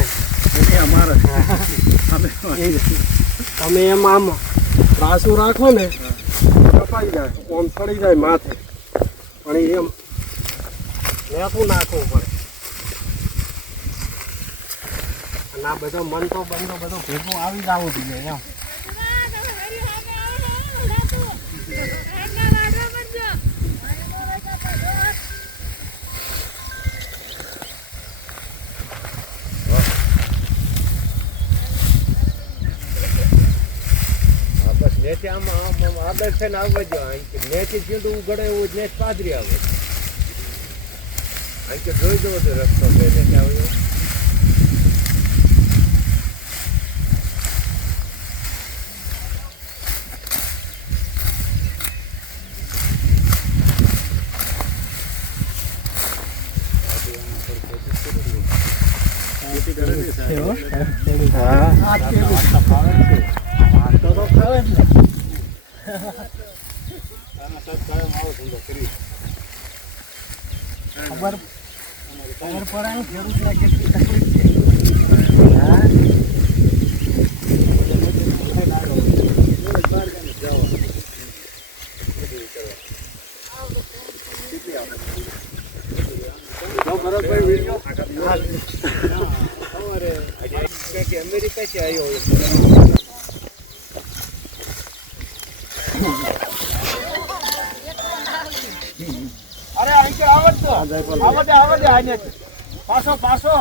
થાય અમારે તમે એમ આમ ત્રાસું રાખો ને કપાઈ જાય આમ ચડી જાય માથે પણ એમ લેતું નાખવું પડે અને આ બધો મન તો બંધો બધો ભેગું આવી જ આવવું જોઈએ એમ નેચે આમાં આદર છે ને આવવા જો નેચે ચીંડું ઉગડે એવું નેચ પાદરી આવે અહીં કે જોઈ જવો તો રસ્તો કે નેચે આવ્યો ખબર પડે ખેડૂત કેટલી તકલીફ છે અમેરિકા થી આવ્યો અરે અહીં આવડ તો આવડે આને પાછો